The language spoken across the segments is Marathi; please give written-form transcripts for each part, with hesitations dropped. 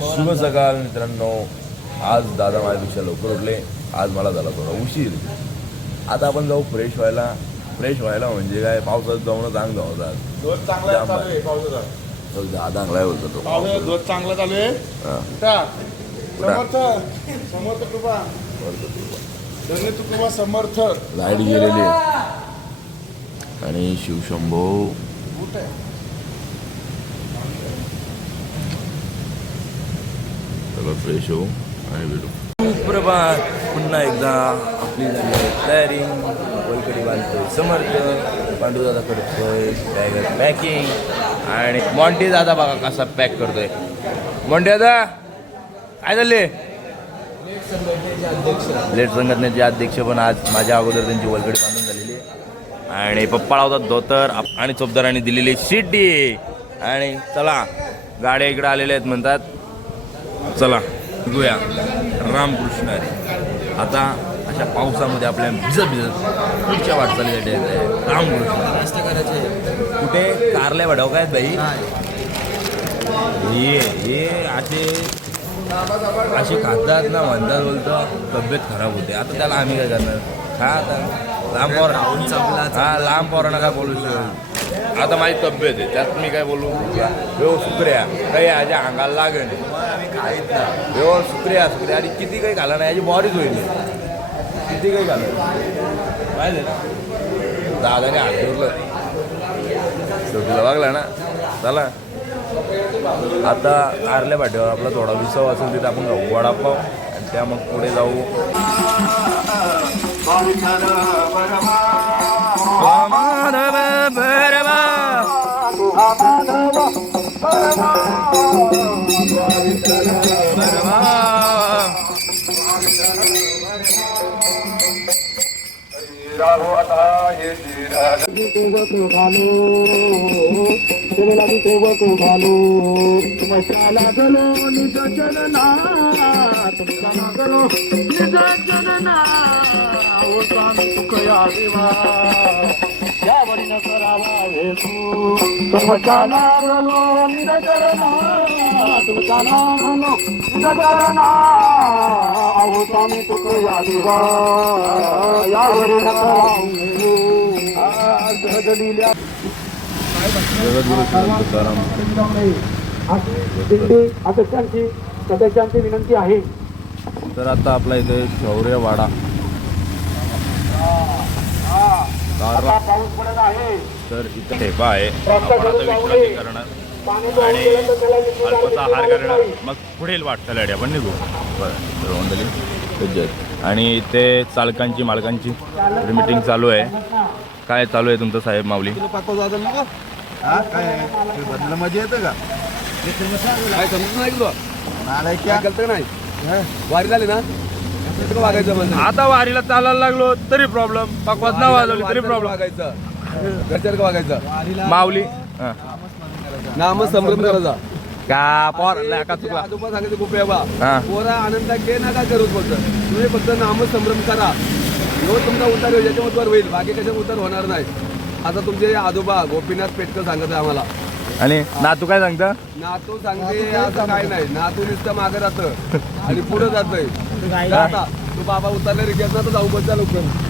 शुभ सकाळ मित्रांनो. आज दादा माझ्यापेक्षा लवकर उठले. आज मला झाला थोडा उशीर. आता आपण जाऊ फ्रेश व्हायला म्हणजे काय पावसात जाऊन चांगलं होतात. रोज चांगला चालू आहे पावसाचा. दादा चांगला बोलतो तो. रोज चांगला चालू आहे. समर्थ कृपा धन्य तू कृपा समर्थ. लाईट गेलेली आणि शिवशंभो चला फ्रेश होऊ आणि भेटू. सुप्रभात. पुन्हा एकदा आपली झाली आहे तयारी. वलकडी बांधतोय समर्थ. पांडुदादा करतोय बॅग पॅकिंग आणि मॉन्टी दादा बघा कसा पॅक करतोय. मॉन्टी दादा काय झाले? लेट संघटनेचे अध्यक्ष पण आज माझ्या अगोदर त्यांची वलकडी बांधून झालेली आहे आणि पप्पा लावतात धोतर आणि चोपदारांनी दिलेली शिट्टी. आणि चला गाड्या इकडे आलेल्या आहेत म्हणतात. चला बघूया रामकृष्ण हरी. आता अशा पावसामध्ये आपल्या भिजत पुढच्या वाटचालीसाठी रामकृष्ण करायचे. कुठे कारल्या वडाव काय बाई हे असे खातात ना म्हणतात बोलतं तब्येत खराब होते. आता त्याला आम्ही काय करणार. खा आता लांब पोर लांब पोरांना काय बोलू शकतो. आता माझी तब्येत आहे त्यात मी काय बोलू. शुक्रिया काही याच्या अंगाला लागेल शुक्रिया आणि किती काही घाला नाही याची बॉडीच होईल. किती काही घालं पाहिजे दादाने हात ठेवलं शेवटीला वागला ना. चला आता कारल्या पाठीवर आपला थोडा विसव असेल तिथे आपण जाऊ वडापाव आणि त्या मग पुढे जाऊ. सदस्यांची विनंती आहे. तर आता आपला इथे शौर्यवाडा पाऊस पडत आहे तर इथं ठेपा आहे. आपण आता विश्रांती करणार आणि अल्पसा आहार करणार मग पुढील वाटचाल आपण निघू. बरं आणि इथे चालकांची मालकांची मीटिंग चालू आहे. काय चालू आहे तुमचं साहेब माऊली? मजा येतं का काय समजून नाही तुला नाही वारी झाली ना वागायचं. आता वारीला चालायला लागलो तरी प्रॉब्लेम. पकवाज न वाजवली तरी प्रॉब्लेम. वागायचं घरच्याला वागायचं. माऊली नाम संभ्रम करायचा का पोर का चुकला. आजोबा सांगायचं खूप बा पोरा आनंद घे ना काय करूच फक्त तुम्ही फक्त नाम संभ्रम करा. एवढं तुमचा उतार होईल याच्यावर होईल बाकी कशा उतार होणार नाही. आता तुमचे आजोबा गोपीनाथ पेटकर सांगत आहे आम्हाला. आणि नातू काय सांगतं? नातू सांगते असं काय नाही. नातू नुसतं मागं राहतं आणि पुढे जातंय. आता तू बाबा उतरले रिक्यात ना तर जाऊ बद्दल लवकर.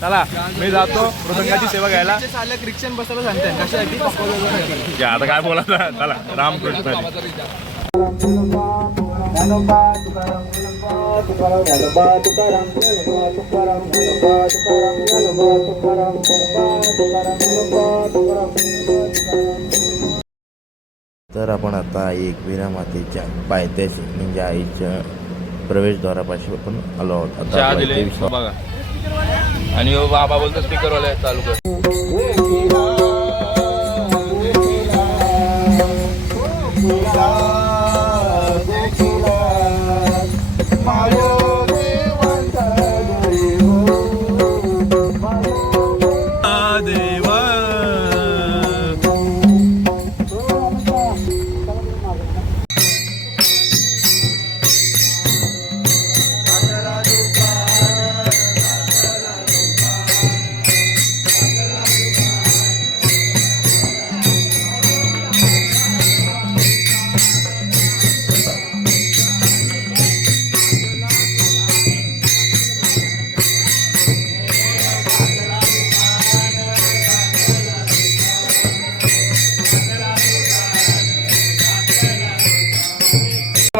चला मी जातो प्रसंगाची सेवा घ्यायला. रिक्षान बसायला सांगते कशासाठी आता काय बोलायचं. चला रामकृष्ण. तर आपण आता एकविरा मातेच्या पायथ्याशी म्हणजे आईच्या प्रवेशद्वारापाशी आपण आलो आहोत. आता बघा आणि बाबा बोलतो स्पीकरवाले चालू कर.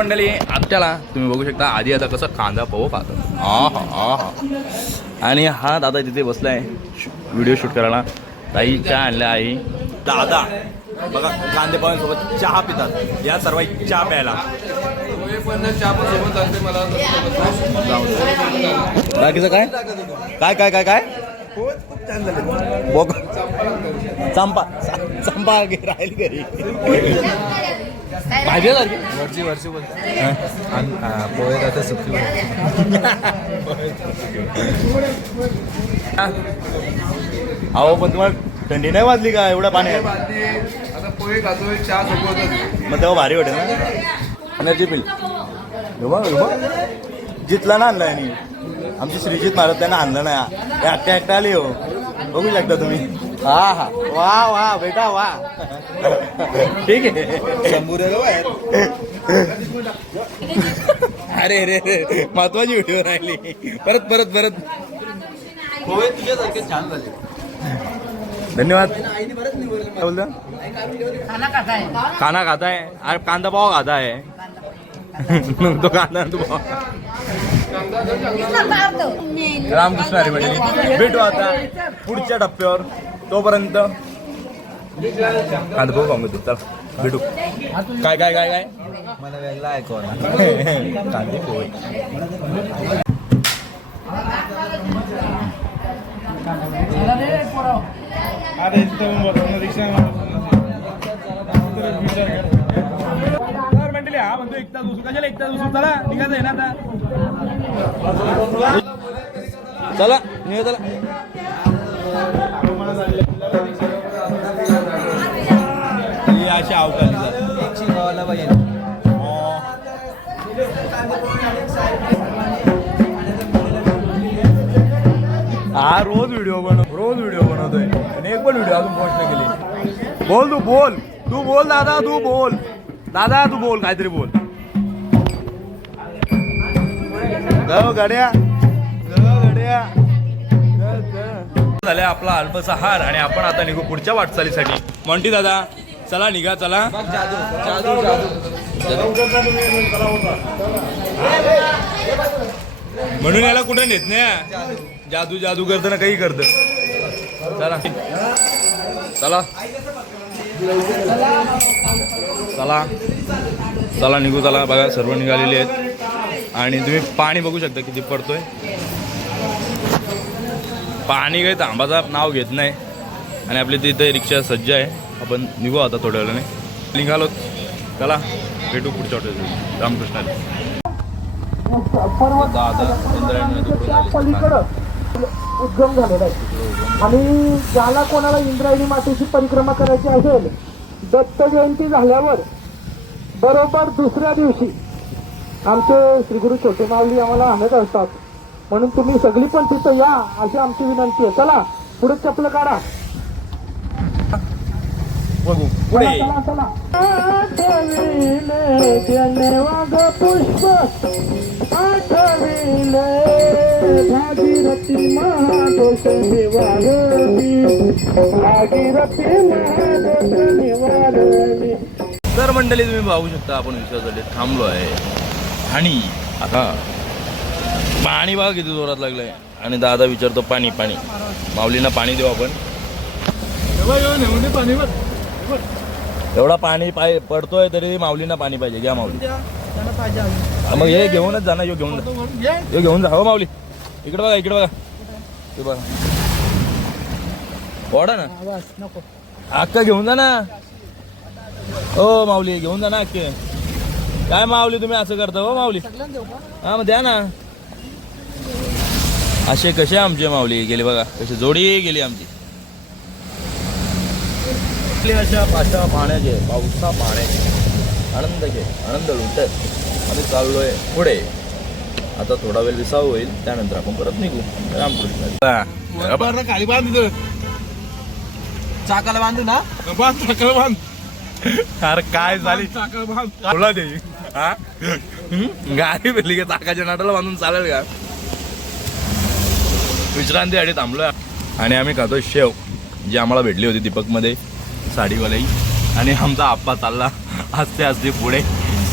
मंडळी आपल्याला तुम्ही बघू शकता आधी आता कसं कांदा पोहो खातात हा. आणि हा दादा तिथे बसलाय व्हिडिओ शूट करायला. ताई चहा आणल्या आई. दादा बघा कांदे पोह्यांसोबत चहा पितात. या सर्व चहा प्यायला. बाकीचं काय काय काय काय काय बघ चंपा राहील घरी वरची पोहे आता सुकी अहो पण तुम्हाला थंडी नाही वाजली का एवढ्या पाण्यात. आता पोहे खातोय चहा सोबत मग तेव्हा भारी वाटेल ना. एनर्जी पिल जितला ना आणलाय आणि आमची श्रीजित महाराज त्यांना आणलं नाही. एकट्या एकट्या आली हो बघू शकता तुम्ही. हा वा बेटा वा. ठीक आहे अरे रे महत्वाची व्हिडिओ राहिली. परत पोहे तुझ्यासारखे छान झाले. धन्यवाद. काय बोलतो खाना खाताय अरे कांदा पाव खाताय. तो कांदा तू रामकृष्ण हरी म्हणजे भेटू आता पुढच्या टप्प्यावर. तोपर्यंत कांदा पाव खाऊ चल भेटू. काय काय काय काय मला वेगळा ऐकवला. कांदे पोहे हा म्हणतो एक तास उसू कशाला एक तास उसू चला निघायचं आहे ना आता. चला निघा चला. ही अशी अवकाळी शिकवायला पाहिजे. हा रोज व्हिडिओ बनवतोय आणि एक पण व्हिडिओ अजून पोस्ट नाही केली. बोल तू बोल दादा तू बोल काहीतरी बोल. गड्या झाल्या आपला अल्पसहार आणि आपण आता निघू पुढच्या वाटचालीसाठी. मॉन्टी दादा चला निघा चला. म्हणून याला कुठं नेत नाही. जादू करताना काही करत. चला निघू चला. बघा सर्व निघालेले आहेत आणि तुम्ही पाणी बघू शकता किती पडतोय. पाणी काही थांबाचा नाव घेत नाही आणि आपली तिथे रिक्षा सज्ज आहे. आपण निघू आता थोड्या वेळाने. निघालो चला भेटू पुढच्या हॉटेल. रामकृष्ण पलीकडं उद्गम झालेला आहे. आणि ज्याला कोणाला इंद्रायणी मातेची परिक्रमा करायची असेल दत्त जयंती झाल्यावर बरोबर दुसऱ्या दिवशी आमचे श्रीगुरु छोटे माऊली आम्हाला आणत असतात. म्हणून तुम्ही सगळी पण तिथं या अशी आमची विनंती आहे. चला पुढे चपलं काढा. बघू पुढे. चला आठविले जनेवाग पुष्प आठविले भागीरथी महादोष निवारणी भागीरथी महादोष निवारणी. तर मंडळी तुम्ही पाहू शकता आपण विश्वासासाठी थांबलो आहे आणि आता पाणी बघा किती जोरात लागलंय. आणि दादा विचारतो पाणी माऊलींना पाणी देऊ आपण. एवढा पाणी पडतोय तरी माऊलींना पाणी पाहिजे. घ्या माऊली. मग हे घेऊनच जा ना. घेऊन जा हो माऊली. इकडे बघा ते बघा ओढा ना अक्का घेऊन जा ना. हो माऊली घेऊन जा ना अक्के. काय माऊली तुम्ही असं करता हो माऊली. हा मग द्या ना. असे कसे आमचे माऊली गेले बघा कशी जोडी गेली आमची. अशा पाण्याचे पावसा पाण्याचे आनंद लुटत आम्ही चाललोय पुढे. आता थोडा वेळ विसाव होईल त्यानंतर आपण परत निघू. रामकृष्ण. खाली बांध चाकाला बांधू ना. चाकाला बांध. अरे काय झाली बोला ते. हा गाडी भेटली का चाकाच्या नाटाला बांधून चालेल का. विश्रांतीसाठी थांबलोय आणि आम्ही खातोय शेव जी आम्हाला भेटली होती दीपकमध्ये साडीवालाई. आणि आमचा आप्पा चालला हसते पुढे.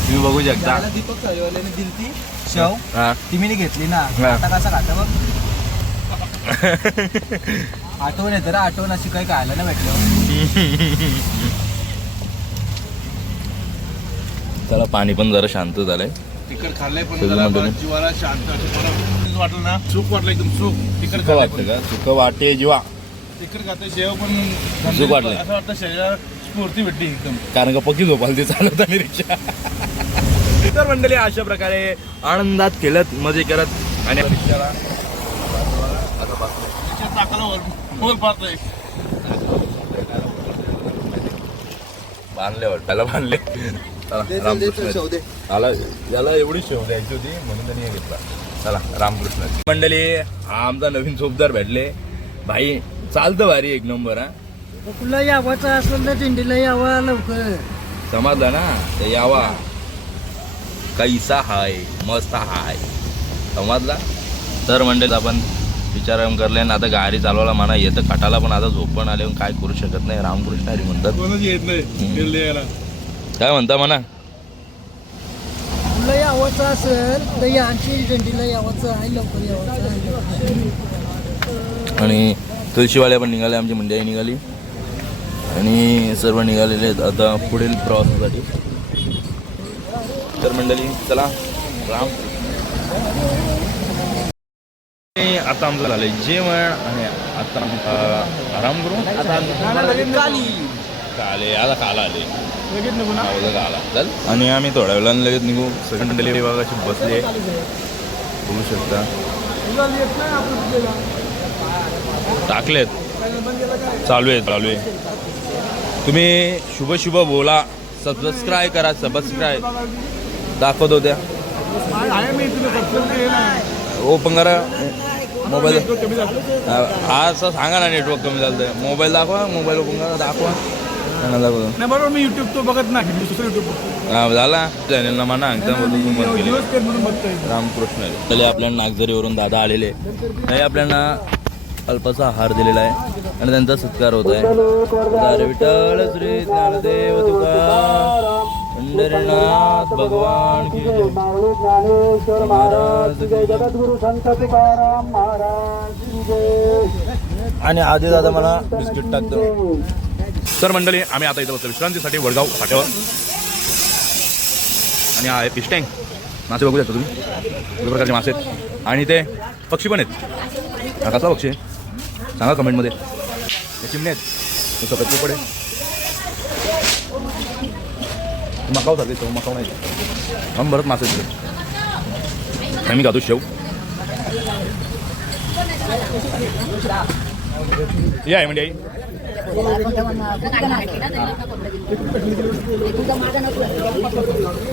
तुम्ही बघू शकता. मला दीपक चळवल्याने दिली ती शेव हा ती मी घेतली ना हा. आता कसं खाता बघ आठवण येतं रे आठवण अशी काही खायला नाही भेटलं. चला पाणी पण जरा शांत झालंय. तिखट खाल्लंय पण सगळं जरा म्हणतो बरं जीवाला शांत असं वाटलं ना सुख वाटलं एकदम सुख. तिखट सुख खाल्लंय वाटतं का? सुख वाटे जीवा. तिखट खाते शेव पण सुख वाटलंय. असं वाटतं शरीराला स्फूर्ती भेटली एकदम. कारण का पक्की झोपाल ते चालत आणि रिक्षा. तर मंडळी अशा प्रकारे आनंदात खेळत मजे करत आणि रिक्षाला आता बसलोय. तिच्या चाकाला वर पाहतोय. बांधले वाटायला बांधले. चला, रामकृष्ण आला याला एवढी शेव द्यायची होती म्हणून त्यांनी हे घेतला. चला रामकृष्ण मंडळी. हा आमचा नवीन चोपदार भेटले भाई. चालतं भारी एक नंबर. हा तुला यावाचं असेल तर दिंडीला यावा लवकर. समजलं ना ते यावा. कैसा हाय मस्त हाय समजला. तर मंडळी आपण विचार करले ना आता गाडी चालवायला म्हणा येतं खटाला पण आता झोप पण आले काय करू शकत नाही. रामकृष्ण हरी म्हणतात. कोणच येत नाही दिल्ली यायला. काय म्हणता म्हणा. तुला यावाचं असेल तर यांची दिंडीला यावाचं आहे लवकर यावाचं आहे. आणि तुळशीवाल्या पण निघाले. आमची मंडळी निघाली आणि सर्व निघालेले आहेत आता पुढील प्रवासासाठी. तर मंडळी चला राम. आता आमचं झालंय जेवण आणि आता आराम करू. काले आता काला आले काला चल. आणि आम्ही थोड्या वेळाने लगेच निघू. सगळी मंडळी विभागाची बसले बघू शकता. टाकलेत चालू आहे. तुम्ही शुभ शुभ बोला. सबस्क्राईब करा. सबस्क्राईब दाखवत होत्या ओपन करा मोबाईल. असं सांगा ना नेटवर्क कमी झालं. मोबाईल दाखवा. मोबाईल ओपन करा दाखवा. दाखवतो नाही बरोबर मी युट्यूब तो बघत नाही दुसरं युट्यूब हा झाला चॅनलला म्हणा म्हणून बघतोय. रामकृष्ण. पहिले आपल्याला नागझरीवरून दादा आलेले नाही आपल्याला अल्पाचा आहार दिलेला आहे आणि त्यांचा सत्कार होत आहे. दारे विठ्ठल श्री ज्ञानदेव तुकाराम पंढरीनाथ भगवान की जय. ज्ञानेश्वर महाराज जय. जगद्गुरु संत तुकाराम महाराज की जय. आणि आधी दादा मला बिस्किट टाकतो. तर मंडळी आम्ही आता इथं बसतो विश्रांतीसाठी वडगाव फाट्यावर. आणि हा आहे फिश टँक. मासे बघू शकता तुम्ही वेगवेगळ्या प्रकारचे मासे आहेत आणि ते पक्षी पण आहेत. हा कसला पक्षी आहे सांगा कमेंटमध्ये. हे चिमणे आहेत. सफेद पोपड आहे. मकाव चालते शेव मकाव नाही. आम्ही बरंच मासे आहेत. आम्ही खातो शेव. हे आहे म्हणजे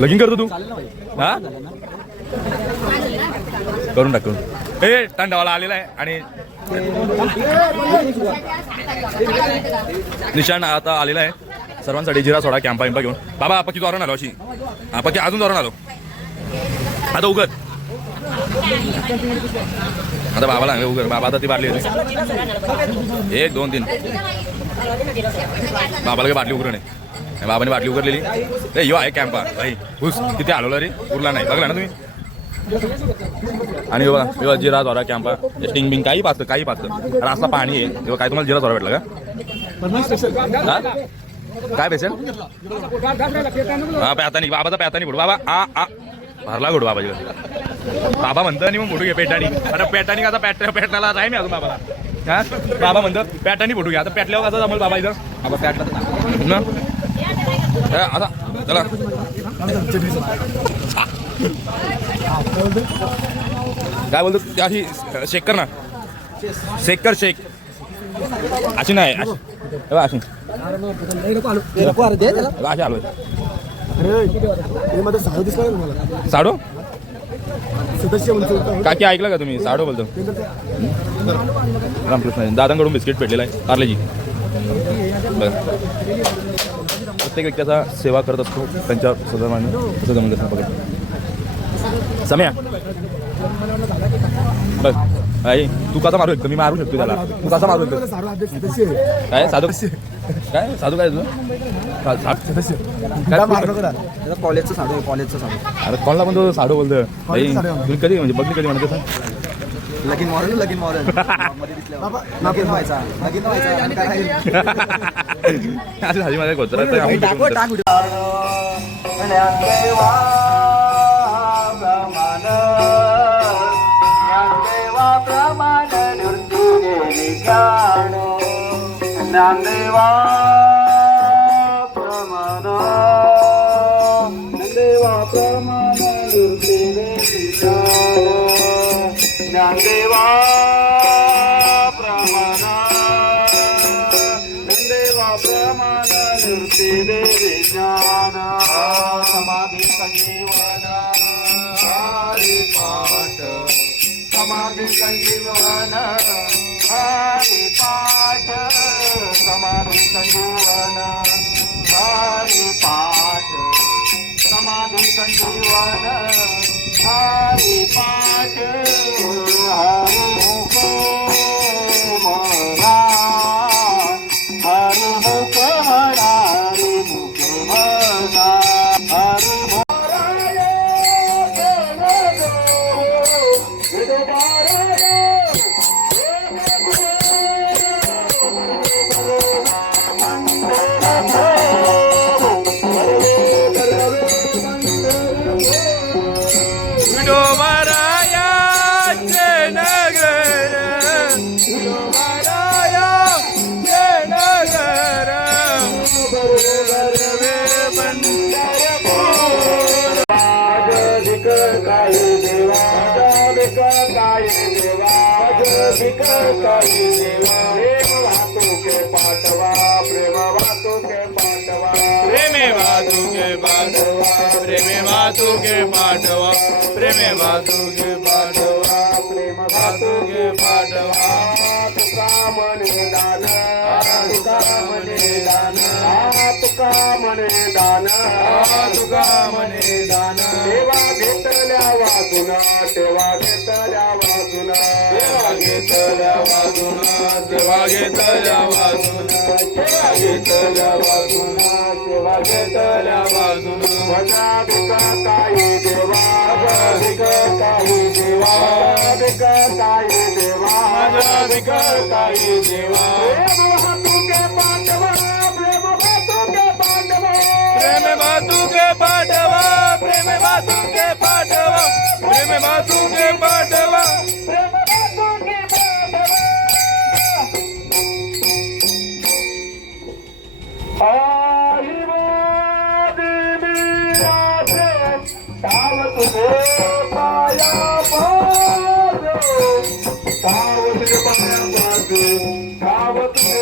लगीन करतो तू हा करून टाक करून. हे तांडावाला आलेला आहे आणि निशाण आता आलेला आहे सर्वांसाठी. जिरा सोडा कॅम्पा विंपा घेऊन. बाबा पक्की जोरान आलो अशी. हा पक्की अजून जोरान आलो. आता उगत आता बाबाला उगत. बाबा आता ती बाटली होती 1 2 3. बाबाला काही बाटली उघड नाही. बाबाने बाटली उघडलेली. ए यो आहे कॅम्पा भाई हुस किती आलो रे उरला नाही बघला ना तुम्ही. आणि बघा जिरा जोरा कॅम्पा स्टिंग बिंग काही पाचतं रास्ता पाणी आहे तेव्हा काय तुम्हाला जिरा जोरा भेटला का काय पेशल हा प्यातानी बाबाचा प्यातानी फोडू. बाबा आ भरला घोडू बाबाजी. बाबा म्हणतं आणि मग फोटू घे पेटाणी. आता पेटाणी आता पेटला आहे मी अजून बाबाला. हा बाबा म्हणतं पॅटानी फोटू घ्या. आता पेटल्यावर कसं जमल बाबा इथं. बाबा पॅटला ना आता चला. काय बोलतो ते अशी शेक कर ना. शेक कर शेक अशी नाही अशी अशी अशी आलो साडो काकी ऐकलं का तुम्ही. साडो बोलतो. रामकृष्ण दादांकडून बिस्किट भेटलेला आहे पार्लेजी. बघा प्रत्येक व्यक्तीचा सेवा करत असतो त्यांच्या सदमाने तसं जमून घेत पकड. सम्या बघ आई तू कसा मारू शकतो. मी मारू शकतो त्याला. तू कसा मारू शकतो. काय साधू काय साधू काय तुझं कॉलेजचं साडू आहे, कॉलेजचं साडू. अरे कॉलला पण तो साडू बोलतोय भाई. तुम्ही कधी म्हणजे बघली कधी म्हणत सांग. लगीन मॉरल लगीन मॉरल लगीन व्हायचा आणि काय राहील? असं हाजी माझ्या गोचरा टाकू टाकू समाधी संजीवन हरिपाठ समाधी संजीवन हरिपाठ समाधी संजीवन हरिपाठ समाधी संजीवन हरिपाठ हरिमुख म्हणा हरिमुख म्हणा हरिमुख म्हणा हरिमुख प्रेमे वातुके पाठवा प्रेमे वातुके पाठवा प्रेम वातुके पाठवा तुका मने दान तुका मने दान तुका मने दान तुका मने दान देवा घेतल्या वागुना देवा घेतल्या वागुना देवा घेतल्या वागुना देवा घेतल्या वागुना देवा घेतल्या वागुना देवा घेतल्या वागुना वजा भिका काही देवा भिका काही देवा भिका काही देवा भिका काही देवा प्रेम वातुके पाठवा प्रेम वातुके पाठवा प्रेम वातुके पाठवा प्रेम वातुके पाठवा आई देवी राधे तावत हो पाया पादो तावत पाया पादो तावत हो.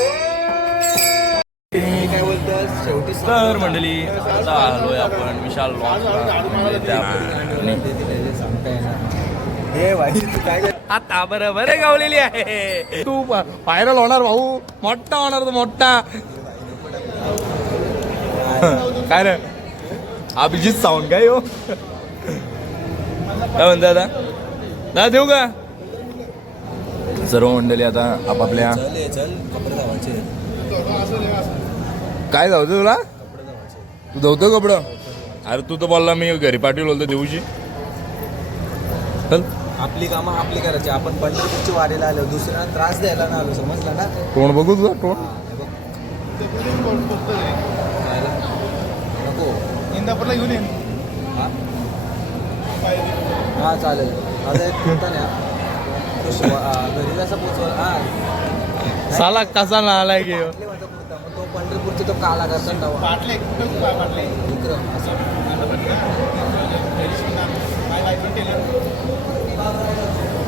काय बोलतोस शेवटी तर मंडळी आता आलोय आपण विशाल हे भाई तू काय आता बरोबर गावलेली आहे. तू व्हायरल होणार भाऊ, मोठा होणार तो मोठा. काय रे अभिजित सावंत काय हो काय म्हणता आता दादा देऊ का. सर्व मंडळी आता आपापल्या चल कपडे धावायचे काय धावतो तुला. तू धावतो कपडं. अरे तू तर बोलला मी घरी पाठवलं होतं देऊची. चल आपली कामं आपली करायची. आपण पंढरपूरची वारीला आलो, दुसऱ्यांना त्रास द्यायला ना आलो, समजलं ना. तोंड बघू तुझा तोंड. नको इंदापूरला घेऊन येईन. हा चालेल. माझा एक होता ना तो घरी जसा पोचवला हा साला कसा ना आलाय की कुठले म्हणतो कुर्ता, मग तो पंढरपूरचा तो काला करतात ना पाटले कुठे पाटले विक्रम असं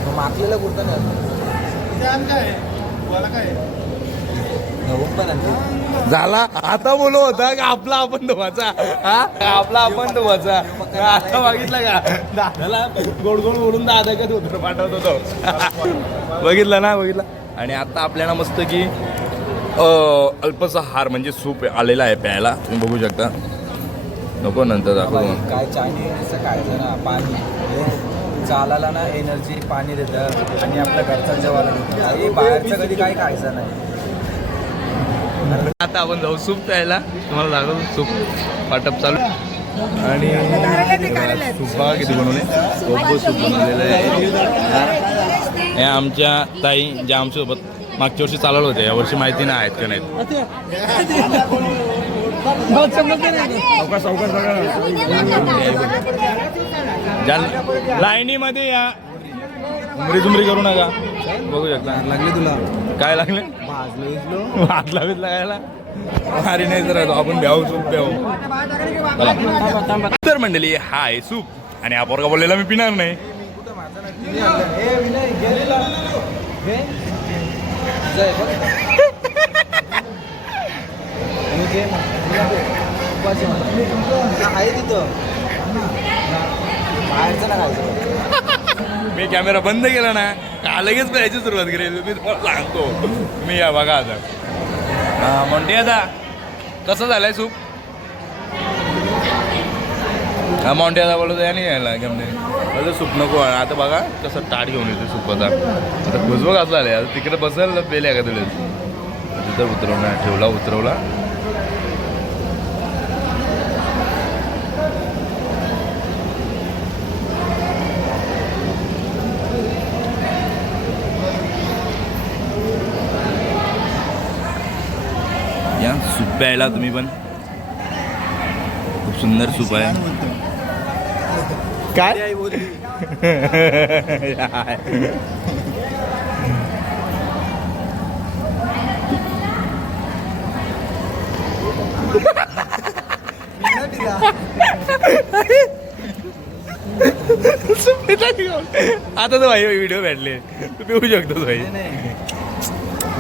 मग मागलेला कुर्ता नाही काय बोला काय नवं पण आणते. झाला. आता बोलू होता का आपला आपण धुवाचा. हा आपला आपण धुवाचा. आता बघितलं का दादाला गोड गोड बोलून दादा का धोतर पाठवत होतो. बघितलं ना बघितलं. आणि आता आपल्याला मस्त की अल्पसा हार म्हणजे सूप आलेला आहे प्यायला, तुम्ही बघू शकता. नको नंतर दाखवू. काय चायनीजचं काय ना पाणी हे चालायला ना एनर्जी पाणी देतं आणि आपल्या घरचा जेवायला देतं. बाहेरचं कधी काही खायचं नाही. आता आपण जाऊ सूप प्यायला. तुम्हाला दाखवतो सूप वाटप चालू. आणि सूप बघा किती बनवले. सूप बनवलेलं आहे. हे आमच्या ताई ज्या आमच्यासोबत मागच्या वर्षी चालवलं होते, यावर्षी माहिती नाही आहेत का नाहीत. लाईनीमध्ये या, उमरी जुमरी करू नका. बघू शकता. लागली तुला काय लागले? भाजला बिजला खायला. अरे नाही तर आपण ब्याऊ सूप प्याऊ. तर मंडळी हा आहे सूप. आणि हा पोरगा बोललेला मी पिणार नाही. आहे तिथं बाहेरचं ना खायचं. मी कॅमेरा बंद केला ना का लगेच प्यायची सुरुवात करेल. मी तुम्हाला सांगतो. मी या बघा आता. हा म्हणते आता कसं झालंय सूप. हा मॉन्टे आता बोलतो या नाही यायला गमने सूप नको. आता बघा कसं ताट घेऊन येते सूपाचा. आता खुशबू कसं झालं आता तिकडे बसायला पेल्या का तुला. तिथं उतरवला ठेवला उतरवला. या सूप प्यायला तुम्ही पण. खूप सुंदर सूप आहे. काय आता तर भाई व्हिडिओ भेटले तू पिऊ शकतो भाई.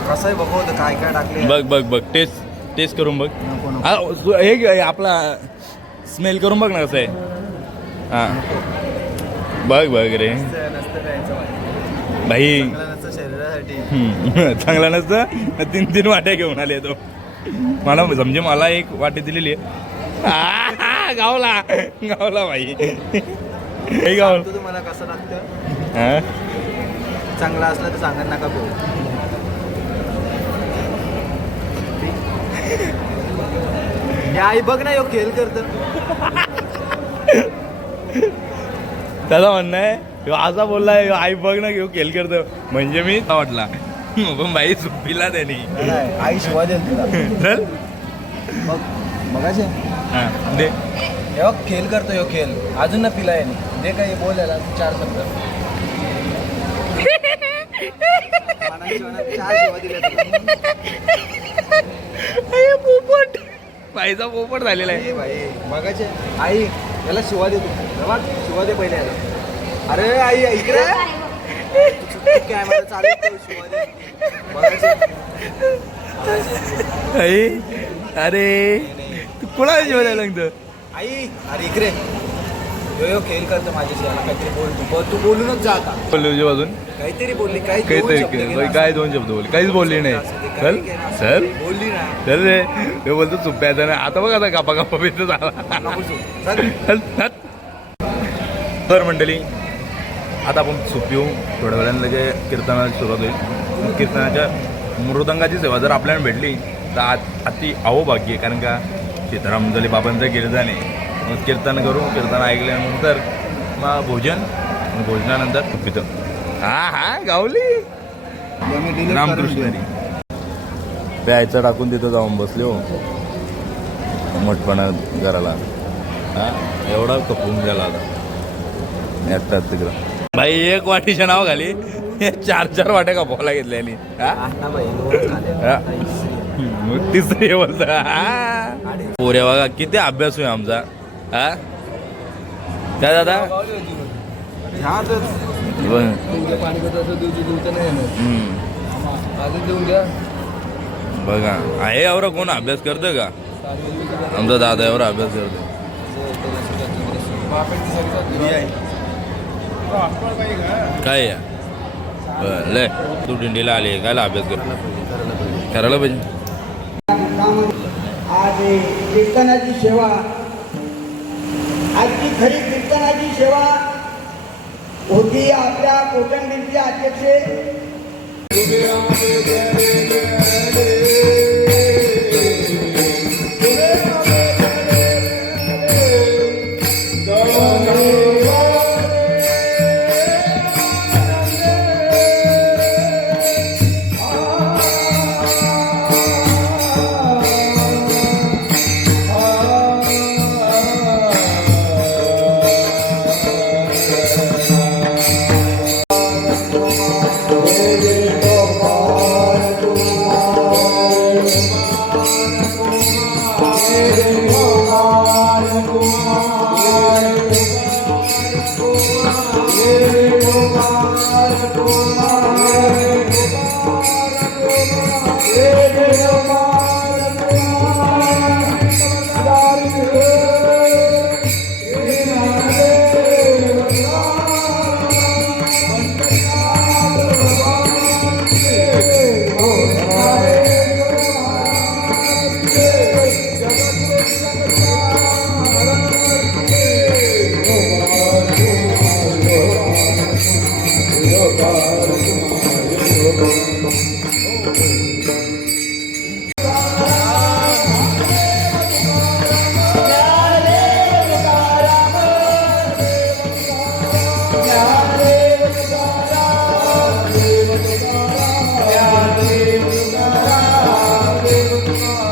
कसं आहे बघू काय काय टाकले. बघ बघ बघ टेस्ट करून बघ. हे आपला स्मेल करून बघ ना कसं आहे. हा बघ बघ रे भाई. शरीरासाठी चांगला नसतं. 3 वाट्या घेऊन आले तो. मला समजे मला एक वाटी दिलेली आहे. गावला भाई. हे गाव तुम्हाला कसं लागतं. हा चांगला असलं तर सांगा नका भाऊ. आई बघ ना यो खेळ करत. त्याचा म्हणणं आहे असा बोललाय आई बघ ना घेऊ खेळ करतो. म्हणजे मी वाटला पण बाई सुप्पीला त्याने आई शिवा दे चल बघ बघायचे. हा दे. यो खेळ करतो यो खेळ अजून ना पिलाय दे काही बोलायला 4 शब्द. 4 शिवा दिले. पोपट बाईचा पोपट झालेला आहे. भाई बघायचे. आई याला शिवा दे. तू शिवा दे पहिले याला. अरे आई इकडे कॅमेरा चालू शिवा दे. बघायचे. आई अरे तू कोणाला जेवायला लागतं. आई अरे इकडे यो खेळ करतो माझ्याशी. याला काहीतरी बोल तू बोलूनच जा आता. बोललो तुझ्या बाजून काहीतरी बोलली काय काय 2 शब्द बोलले. काहीच बोलली नाही. चल चल बोलली ना. चल रे. ते बोलतो चुप्प्याचा नाही. आता बघ आता गप्पा गप्पा भेटत झाला. तर मंडळी आता आपण सूप पिऊ. थोड्या वेळानं लगे कीर्तनाची सुरुवात होईल. कीर्तनाच्या मृदंगाची सेवा जर आपल्याला भेटली तर अति अहोभाग्य आहे. कारण का सीताराम जले बाबांचं कीर्तन आहे. मग कीर्तन करू. कीर्तन ऐकल्यानंतर मग भोजन. भोजनानंतर सूप पितं. हा गावली रामकृष्णरी प्यायचं टाकून तिथं जाऊन बसले हो मोठपणा घराला. हा एवढा कपून गेला आता एकटाच तिकडं. भाई 1 वाटीच्या नाव खाली 4 वाट्या कापावला घेतल्याने. मग तिसरी बोलत पोऱ्या बघा किती अभ्यास होय आमचा. हा काय दादा बघा आहे एवढा कोण अभ्यास करतोय का. आमचा दादा एवढा अभ्यास करतोय. काय या लय तू दिंडीला आली कायला अभ्यास करायला पाहिजे. आज कीर्तनाची सेवा आजची खरी कीर्तनाची सेवा होती आपल्या कोकणदिंडीचे अध्यक्ष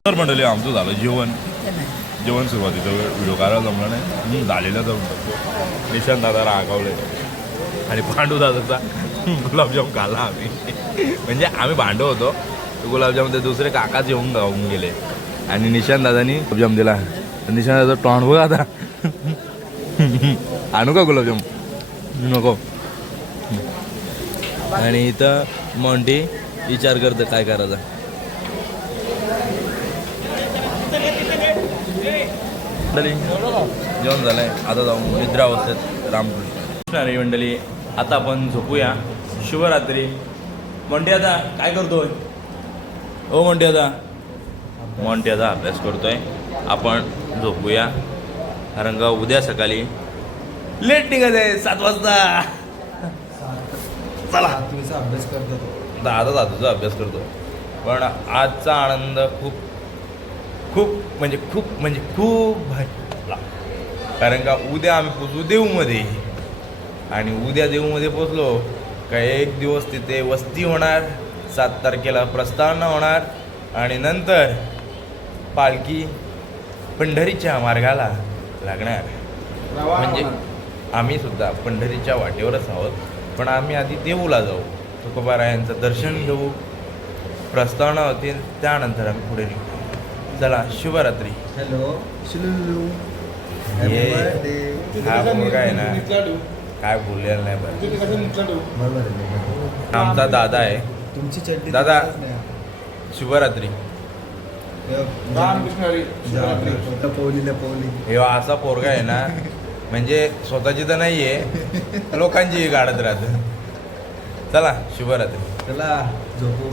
तर मंडळी आमचं झालं जेवण सुरुवातीचा व्हिडिओ काढायला जमला नाही झालेलं जाऊन टाकतो. निशांत दादा रागावले आणि पांडू दादाचा गुलाबजाम खाल्ला आम्ही. म्हणजे आम्ही भांडो होतो तो गुलाबजाम ते दुसरे काकाच येऊन गाऊन गेले आणि निशांत दादानी गुलाबजाम दिला. निशांत दादा टॉन बघ आता आणू का गुलाबजाम नको. आणि इथं मॉन्टी विचार करतं काय करायचं. जेवण झालंय आता जाऊन निद्रावस्थेत रामकृष्ण अरे मंडळी. आता आपण झोपूया. शुभरात्री. मॉन्टी आता काय करतोय? हो मॉन्टी आता अभ्यास करतोय. आपण झोपूया कारण का उद्या सकाळी लेट निघत आहे 7 वाजता. चला तुझा अभ्यास करतो दादा अभ्यास करतो. पण आजचा आनंद खूप भारी झाला. कारण का उद्या आम्ही पोचू देऊमध्ये आणि उद्या देऊमध्ये पोचलो का एक दिवस तिथे वस्ती होणार. 7 तारखेला प्रस्थान होणार आणि नंतर पालखी पंढरीच्या मार्गाला लागणार. म्हणजे आम्ही सुद्धा पंढरीच्या वाटेवरच आहोत. पण आम्ही आधी देऊला जाऊ, तुकोबारायांचं दर्शन घेऊ, प्रस्थान होतील, त्यानंतर आम्ही पुढे निघू. चला शुभरात्री. हॅलो शिलू हा मुलगा आहे ना काय बोललेला नाही बरं. आमचा दादा आहे. तुमची चड्डी दादा शुभरात्री. पवली हे असा पोरगा आहे ना म्हणजे स्वतःची तर नाहीये लोकांची गाडत राहत. चला शुभरात्री. चला झोपू.